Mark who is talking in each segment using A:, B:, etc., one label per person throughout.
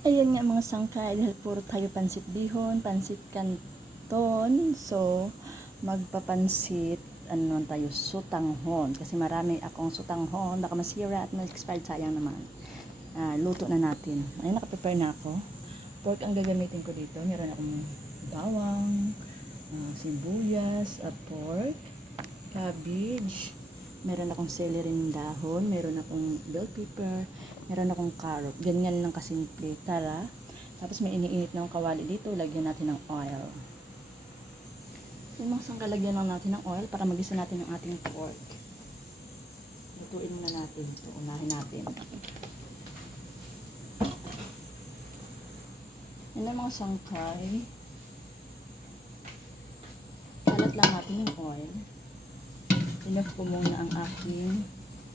A: Ayan nga mga sangkay, dahil puro tayo pansit bihon, pansit kanton. So, magpapansit, ano tayo, sutanghon. Kasi marami akong sutanghon, baka masira at ma-expired, sayang naman. Ah, luto na natin. Ayun, nakaprepare na ako. Pork ang gagamitin ko dito. Meron akong bawang, ah, sibuyas, at pork, cabbage, meron akong celery ng dahon, meron akong bell pepper, meron akong carrot. Ganyan lang kasimple. Tara. Tapos may iniinit ng kawali dito. Lagyan natin ng oil. Yung mga sangkalagyan lang natin ng oil para magisa natin ang ating pork. Lutuin muna natin. Ito, unahin natin. Yan ang mga sangkay. Kalat lang natin yung oil. Enough ko muna ang aking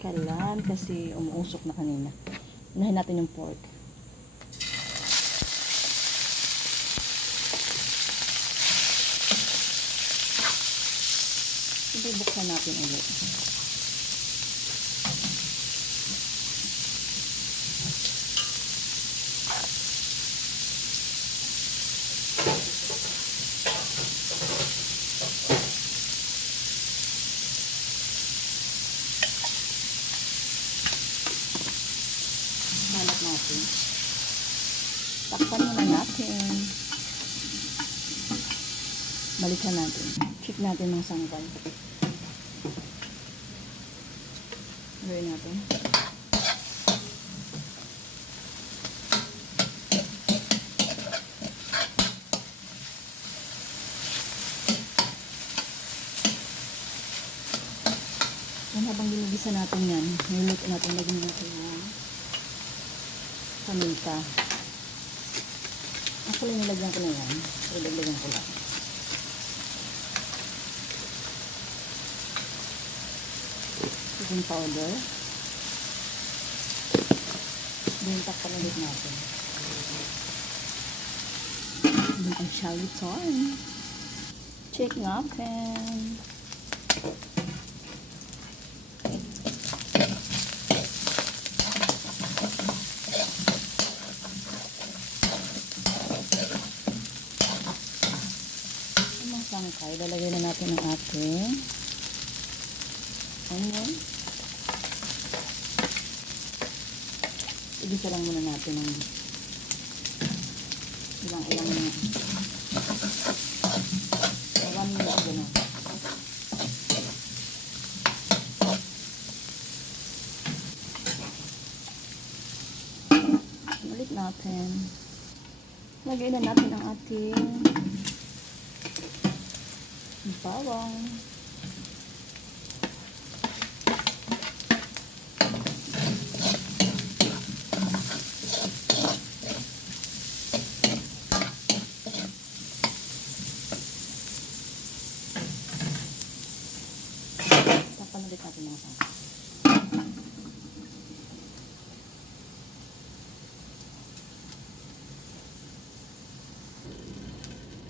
A: kalan kasi umuusok na kanina. Unahin natin yung pork. Hindi buksan natin ulit. Hanap natin. Takpan natin. Balikan natin. Check natin mga sangkal. Gawin natin. Yan habang ginigisa natin yan, niluto natin, lagyan natin ng paminta. Actually, nilagyan ko na yan. Ilagyan ko lang. Chicken powder. Then, takpan ulit natin. Then, ang shaliton. Check natin. Mga sangkay, lalagay na natin ang ating onion. Igisa lang muna natin ng ilang ilang na one minute gano'n. Ulit natin. Lagay na natin ang ating bawang. Tapan ulit natin mga sangkay.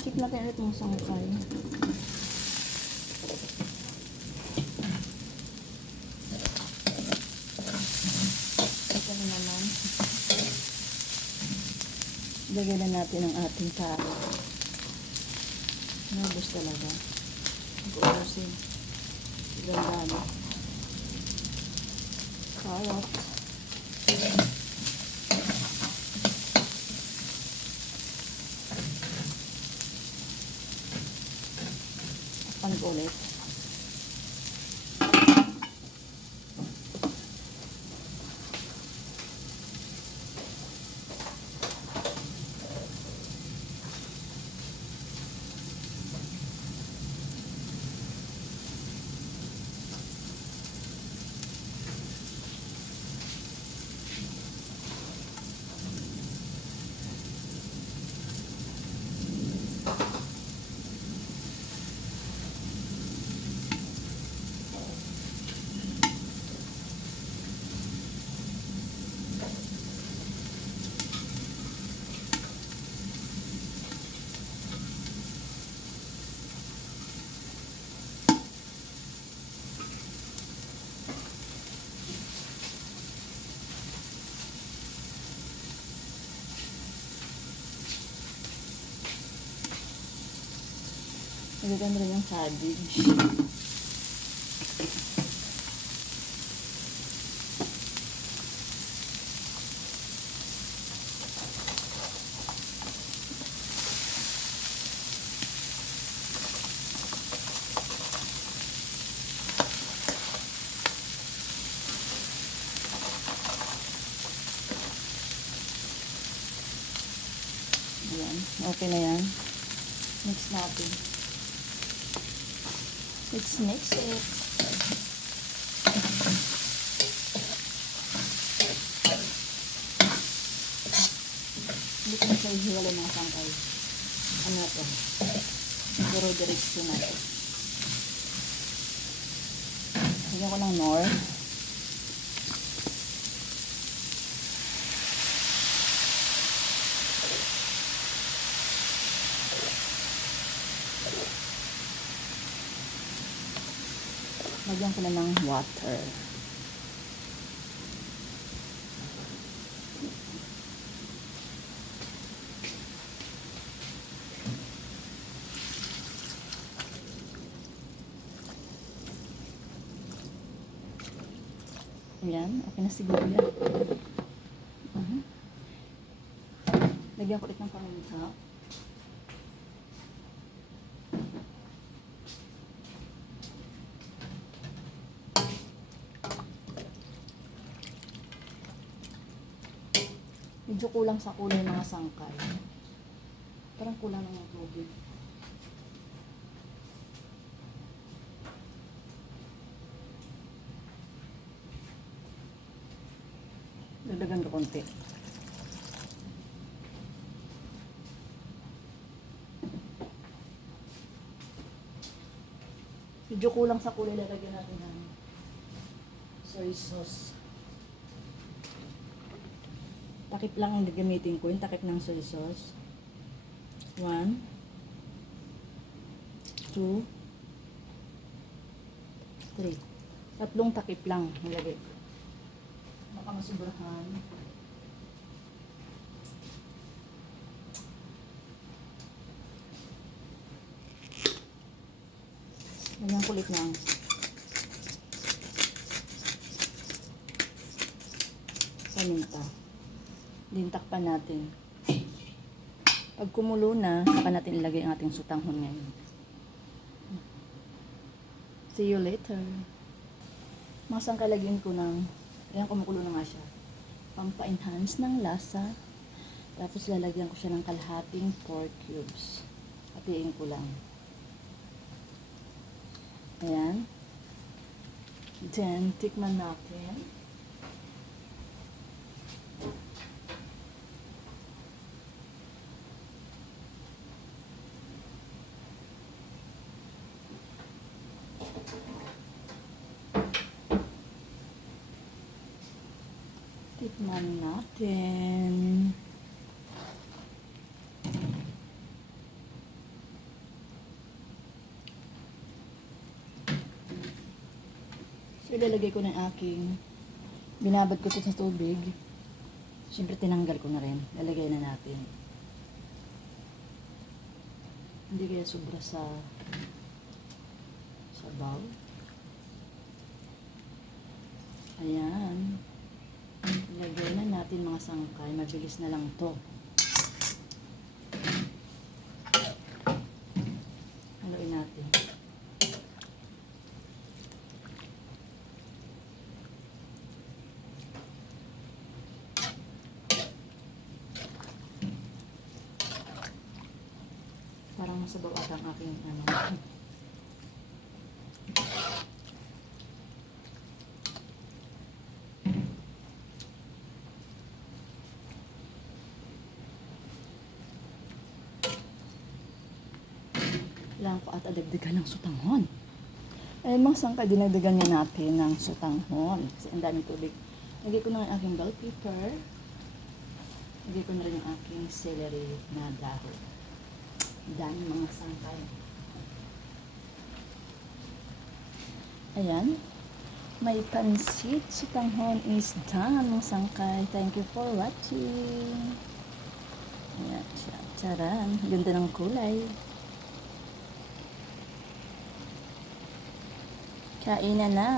A: Keep natin ulit mga sangkay. Ito na naman. Lagyan na natin ang ating taro. Nabos talaga. Mag-uusin. Ganda no? Carrot. Panig ulit. Nagaganda rin yung cabbage. Ayan. Okay na yan. Mix natin. Let's mix it. Ko na siya hiwala ng sangkay. Ano to? Puro direksyo na to. Lagyan ko ng nor. Lagyan ko na ng water. Ayan, okay na siguro yan. Mhm. Lagyan ko ulit ng paminta. Medyo kulang sa kulay mga sangkay. Parang kulang ng tubig. Dagdagan ko konti. Medyo kulang sa kulay, lalagyan natin ng soy sauce. Takip lang ang gagamitin ko, yung takip ng soy sauce. One, two, three. Tatlong takip lang nilagay ko. Baka masubrahan. Ganyan kulit lang. Paminta. Din takpan natin. Pag kumulo na, saka natin ilagay ang ating sutanghon ngayon. See you later. Masang kalagyan ko ng, ayan kumukulo na nga siya. Pampa-enhance ng lasa. Tapos lalagyan ko siya ng kalahating pork cubes. Hatiin ko lang. Ayan. Then, tikman natin. Tikman natin. So, ilalagay ko ng aking binabad ko ito sa tubig. Siyempre, tinanggal ko na rin. Lalagay na natin. Hindi kaya sobra sa sa bowl. Ayan. Natin mga sangkay. Mabilis na lang to. Haluin natin. Parang masabaw ata ang aking ano. Kailangan ko at adagdagan ng sutanghon. Eh, mga sangkay, dinagdagan niya natin ng sutanghon. Kasi ang daming tubig. Lagay ko na ang aking bell pepper. Lagay ko na rin yung aking celery na dahon. Dami mga sangkay. Ayan. May pansit sutanghon is done mga sangkay. Thank you for watching. Ayan siya. Charan. Ganda ng kulay. Kainan na.